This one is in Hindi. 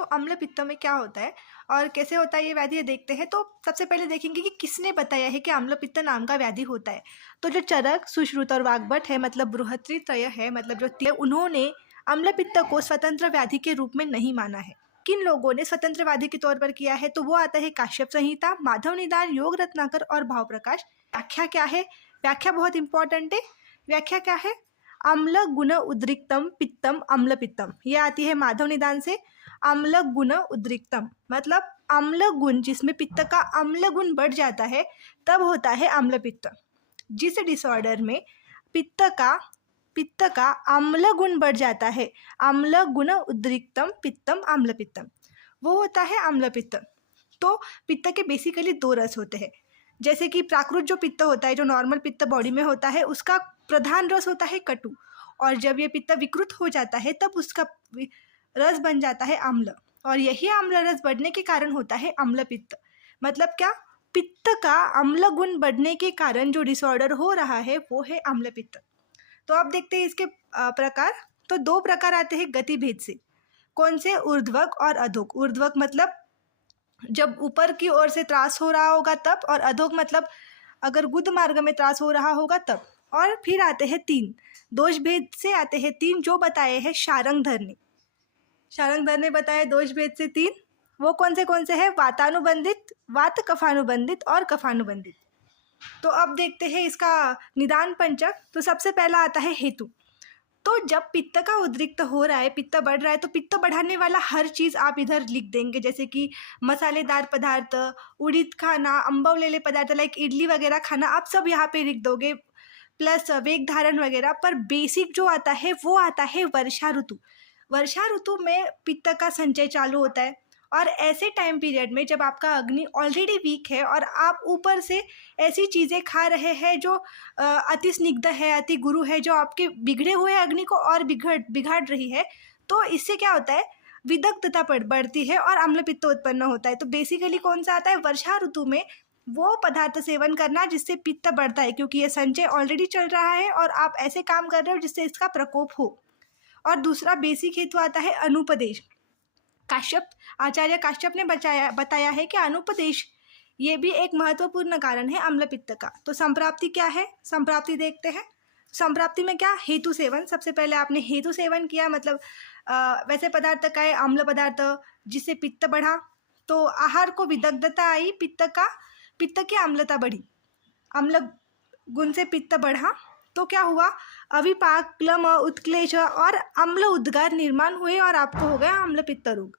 तो अम्ल पित्त में क्या होता है और कैसे होता है ये व्याधि, ये देखते हैं। तो सबसे पहले देखेंगे कि किसने बताया है कि अम्ल पित्त नाम का व्याधि होता है। तो जो चरक, सुश्रुत और वाग्भट है, मतलब बृहत्त्रय है, मतलब जो उन्होंने अम्ल पित्त को स्वतंत्र व्याधि के रूप में नहीं माना है। किन लोगों ने स्वतंत्र व्याधि के तौर पर किया है? तो वो आता है काश्यप संहिता, माधव निदान, योग रत्नाकर और भाव प्रकाश। व्याख्या क्या है? व्याख्या बहुत इंपॉर्टेंट है। व्याख्या क्या है? अम्ल गुण उद्रिक्तम पित्तम अम्ल पित्तम, ये आती है माधव निदान से। अम्ल गुण उद्रिक्तम मतलब अम्ल गुण, जिसमें पित्त का अम्ल गुण बढ़ जाता है तब होता है अम्ल पित्त। जिस डिसऑर्डर में पित्त का अम्ल गुण बढ़ जाता है, अम्ल गुण उद्रिक्तम पित्तम अम्ल पित्तम, वो होता है अम्ल पित्त। तो पित्त के बेसिकली दो रस होते हैं। जैसे कि प्राकृत जो पित्त होता है, जो नॉर्मल पित्त बॉडी में होता है, उसका प्रधान रस होता है कटु, और जब ये पित्त विकृत हो जाता है तब उसका रस बन जाता है अम्ल, और यही अम्ल रस बढ़ने के कारण होता है अम्ल पित्त। मतलब क्या? पित्त का अम्ल गुण बढ़ने के कारण जो डिसऑर्डर हो रहा है वो है अम्ल पित्त। तो अब देखते हैं इसके प्रकार। तो दो प्रकार आते हैं गतिभेद से। कौन से? ऊर्ध्वक और अधोक। ऊर्ध्वक मतलब जब ऊपर की ओर से त्रास हो रहा होगा तब, और अधोक मतलब अगर गुद मार्ग में त्रास हो रहा होगा तब। और फिर आते हैं तीन, दोष भेद से आते हैं तीन, जो बताए हैं शारंगधर ने। शारंगधर ने बताया दोष भेद से तीन। वो कौन से हैं? वातानुबंधित, वात कफानुबंधित और कफानुबंधित। तो अब देखते हैं इसका निदान पंचक। तो सबसे पहला आता है हेतु। तो जब पित्त का उद्रिक्त हो रहा है, पित्त बढ़ रहा है, तो पित्त बढ़ाने वाला हर चीज़ आप इधर लिख देंगे। जैसे कि मसालेदार पदार्थ, उड़ीद खाना, अम्बवलेले पदार्थ लाइक इडली वगैरह खाना, आप सब यहाँ पे लिख दोगे, प्लस वेग धारण वगैरह। पर बेसिक जो आता है वो आता है वर्षा ऋतु। वर्षा ऋतु में पित्त का संचय चालू होता है, और ऐसे टाइम पीरियड में जब आपका अग्नि ऑलरेडी वीक है और आप ऊपर से ऐसी चीज़ें खा रहे हैं जो अति स्निग्ध है, अति गुरु है, जो आपके बिगड़े हुए अग्नि को और बिगाड़ रही है, तो इससे क्या होता है? विदग्धता बढ़ती है और अम्ल पित्त उत्पन्न होता है। तो बेसिकली कौन सा आता है? वर्षा ऋतु में वो पदार्थ सेवन करना जिससे पित्त बढ़ता है, क्योंकि ये संचय ऑलरेडी चल रहा है और आप ऐसे काम कर रहे हो जिससे इसका प्रकोप हो। और दूसरा बेसिक हेतु आता है अनुपदेश। आचार्य काश्यप ने बताया है कि अनुपदेश ये भी एक महत्वपूर्ण कारण है अम्ल पित्त का। तो संप्राप्ति क्या है? संप्राप्ति देखते हैं। संप्राप्ति में क्या? हेतु सेवन। सबसे पहले आपने हेतु सेवन किया, मतलब वैसे पदार्थ का है अम्ल पदार्थ जिससे पित्त बढ़ा, तो आहार को विदग्धता आई, पित्त की अम्लता बढ़ी, अम्ल गुण से पित्त बढ़ा, तो क्या हुआ? अविपाक, क्लम, उत्क्लेश और अम्ल उद्गार निर्माण हुए और आपको हो गया अम्ल पित्त रोग।